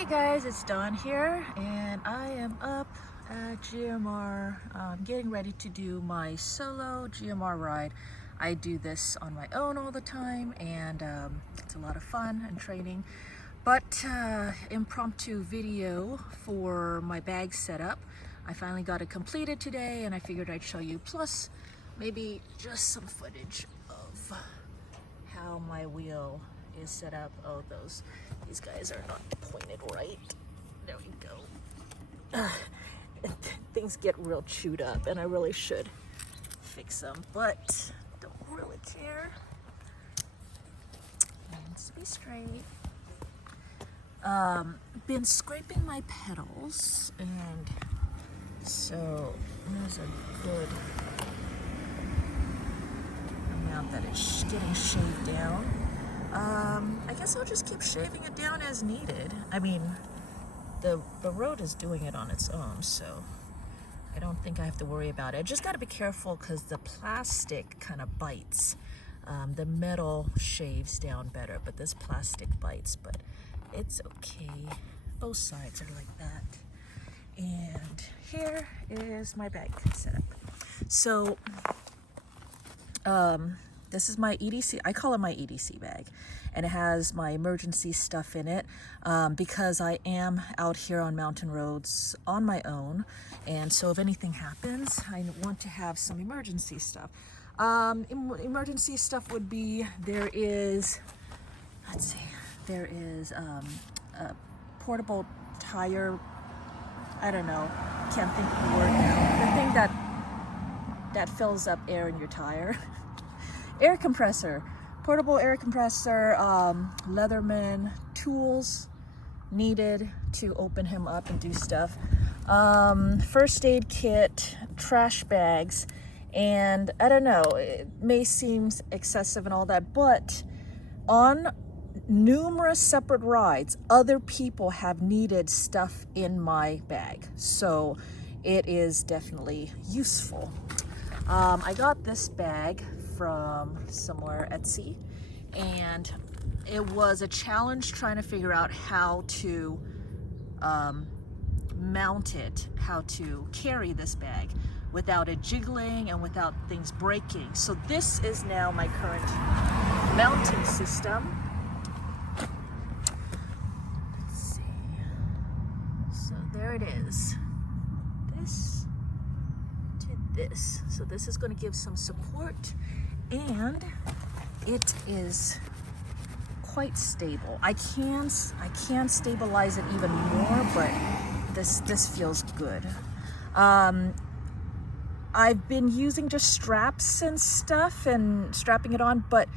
Hey guys, it's Dawn here, and I am up at GMR getting ready to do my solo GMR ride. I do this on my own all the time, and it's a lot of fun and training. But impromptu video for my bag setup. I finally got it completed today, and I figured I'd show you, plus maybe just some footage of how my wheel is set up. Oh, these guys are not pointed right. There we go. Things get real chewed up, and I really should fix them, but don't really care. Needs to be straight. Been scraping my pedals, and so there's a good amount that is getting shaved down. I guess I'll just keep shaving it down as needed. I mean, the road is doing it on its own, so I don't think I have to worry about it. I just got to be careful because the plastic kind of bites. The metal shaves down better, but this plastic bites, but it's okay. Both sides are like that. And here is my bag setup. So, this is my EDC, I call it my EDC bag, and it has my emergency stuff in it because I am out here on mountain roads on my own, and so if anything happens, I want to have some emergency stuff. Emergency stuff would be, there is a portable tire, I don't know, can't think of the word now, the thing that fills up air in your tire. Air compressor, portable air compressor, Leatherman tools needed to open him up and do stuff, first aid kit, trash bags, and I don't know, it may seem excessive and all that, but on numerous separate rides, other people have needed stuff in my bag, so it is definitely useful. I got this bag from somewhere, Etsy, and it was a challenge trying to figure out how to mount it, how to carry this bag without it jiggling and without things breaking. So this is now my current mounting system. Let's see. So there it is. This to this. So this is going to give some support, and it is quite stable. I can stabilize it even more, but this feels good. I've been using just straps and stuff and strapping it on, but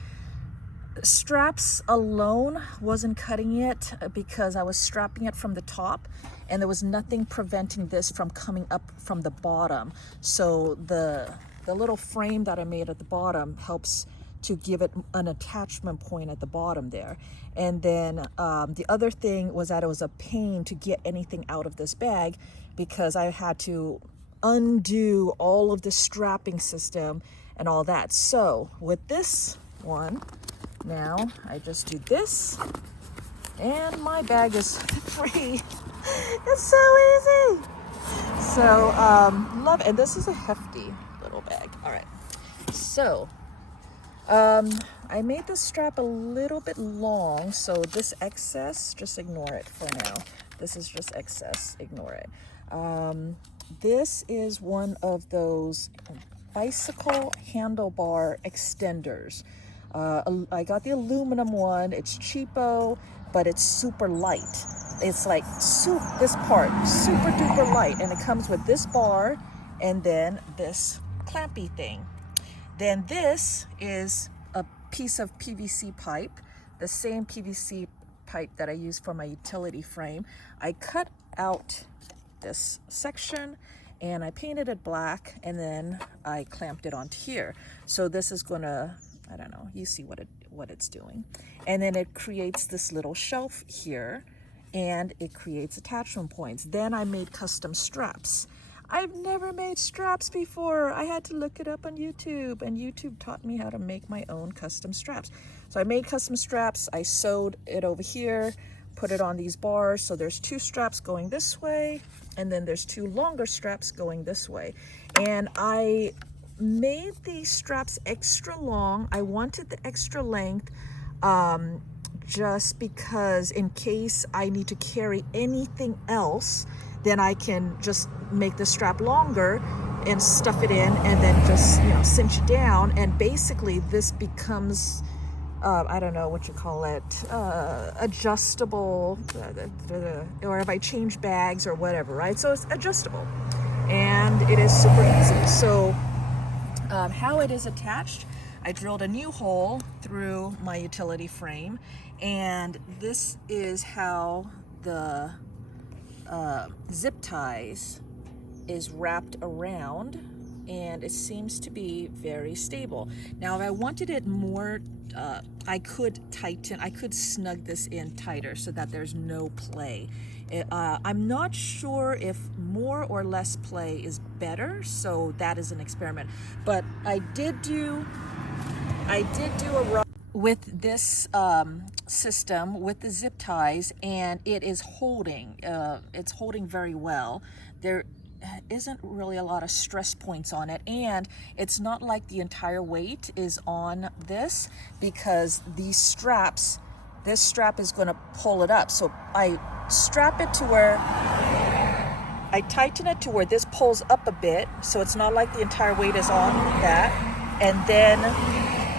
straps alone wasn't cutting it because I was strapping it from the top and there was nothing preventing this from coming up from the bottom. So the little frame that I made at the bottom helps to give it an attachment point at the bottom there. And then the other thing was that it was a pain to get anything out of this bag because I had to undo all of the strapping system and all that. So with this one, now I just do this and my bag is free. It's so easy. So love it. And this is a hefty little bag. All right, so I made the strap a little bit long, so this excess, just ignore it for now. This is just excess, ignore it. This is one of those bicycle handlebar extenders. I got the aluminum one. It's cheapo, but it's super light. It's like this part, super duper light, and it comes with this bar and then this clampy thing. Then this is a piece of PVC pipe, the same PVC pipe that I use for my utility frame. I cut out this section and I painted it black, and then I clamped it onto here. So this is gonna, I don't know, you see what it's doing. And then it creates this little shelf here, and it creates attachment points. Then I made custom straps. I've never made straps before. I had to look it up on YouTube, and YouTube taught me how to make my own custom straps. So I made custom straps. I sewed it over here, put it on these bars. So there's 2 straps going this way, and then there's 2 longer straps going this way. And I made these straps extra long. I wanted the extra length just because in case I need to carry anything else, then I can just make the strap longer and stuff it in, and then just, you know, cinch it down. And basically this becomes I don't know what you call it, adjustable, or if I change bags or whatever, right? So it's adjustable, and it is super easy. So how it is attached, I drilled a new hole through my utility frame, and this is how the zip ties is wrapped around, and it seems to be very stable. Now, if I wanted it more, I could snug this in tighter so that there's no play. I'm not sure if more or less play is better, so that is an experiment. But I did do a run with this system with the zip ties, and it is holding. It's holding very well. There isn't really a lot of stress points on it, and it's not like the entire weight is on this, because these straps, this strap is going to pull it up. So I strap it to where I tighten it to where this pulls up a bit, so it's not like the entire weight is on that. And then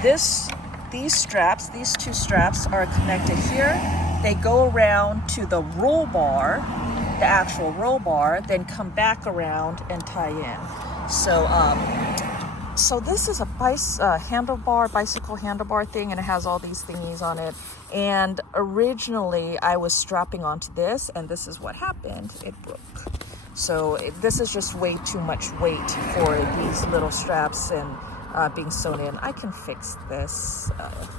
these straps, these 2 straps are connected here. They go around to the roll bar, the actual roll bar, then come back around and tie in. So so this is a bicycle handlebar thing, and it has all these thingies on it. And originally I was strapping onto this, and this is what happened. It broke. So this is just way too much weight for these little straps and being sewn in. I can fix this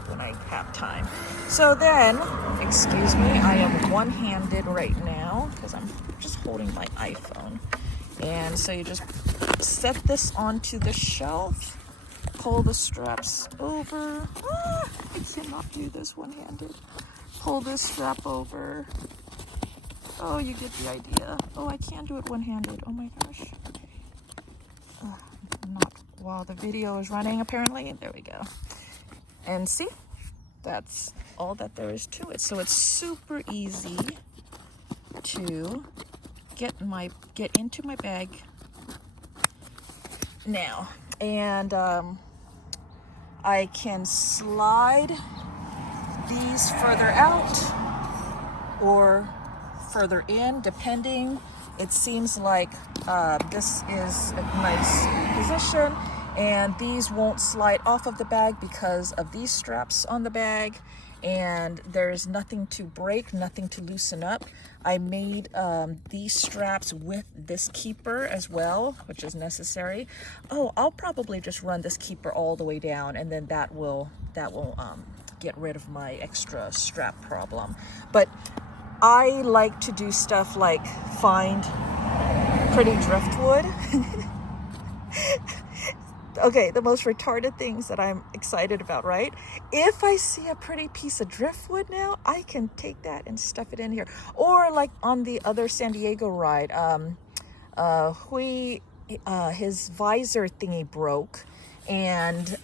when I have time. So then, excuse me, I am one-handed right now because I'm just holding my iPhone. And so you just set this onto the shelf, pull the straps over. I cannot do this one-handed. Pull this strap over. Oh, you get the idea. Oh, I can do it one-handed. Oh my gosh. Not while the video is running, apparently. There we go. And see, that's all that there is to it. So it's super easy to get into my bag now. And I can slide these further out or further in, depending. It seems like this is a nice position, and these won't slide off of the bag because of these straps on the bag, and there's nothing to break, nothing to loosen up. I made these straps with this keeper as well, which is necessary. Oh, I'll probably just run this keeper all the way down, and then that will get rid of my extra strap problem. But I like to do stuff like find pretty driftwood. Okay, the most retarded things that I'm excited about, right? If I see a pretty piece of driftwood now, I can take that and stuff it in here. Or like on the other San Diego ride, his visor thingy broke, and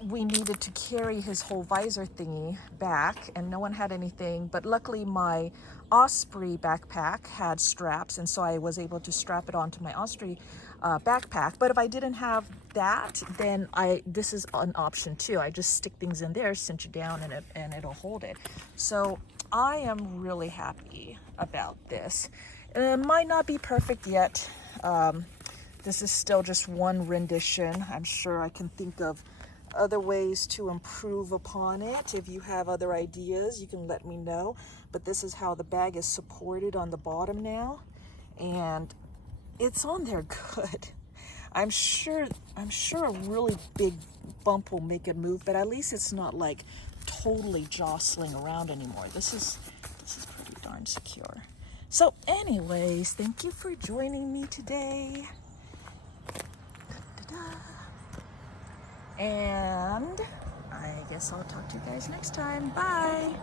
we needed to carry his whole visor thingy back, and no one had anything, but luckily my Osprey backpack had straps, and so I was able to strap it onto my Osprey backpack. But if I didn't have that, then this is an option too. I just stick things in there, cinch it down, and it'll hold it. So I am really happy about this. It might not be perfect yet. This is still just one rendition. I'm sure I can think of other ways to improve upon it. If you have other ideas, you can let me know. But this is how the bag is supported on the bottom now, and it's on there good. I'm sure a really big bump will make it move, but at least it's not like totally jostling around anymore. This is pretty darn secure. So anyways, thank you for joining me today. And I guess I'll talk to you guys next time. Bye.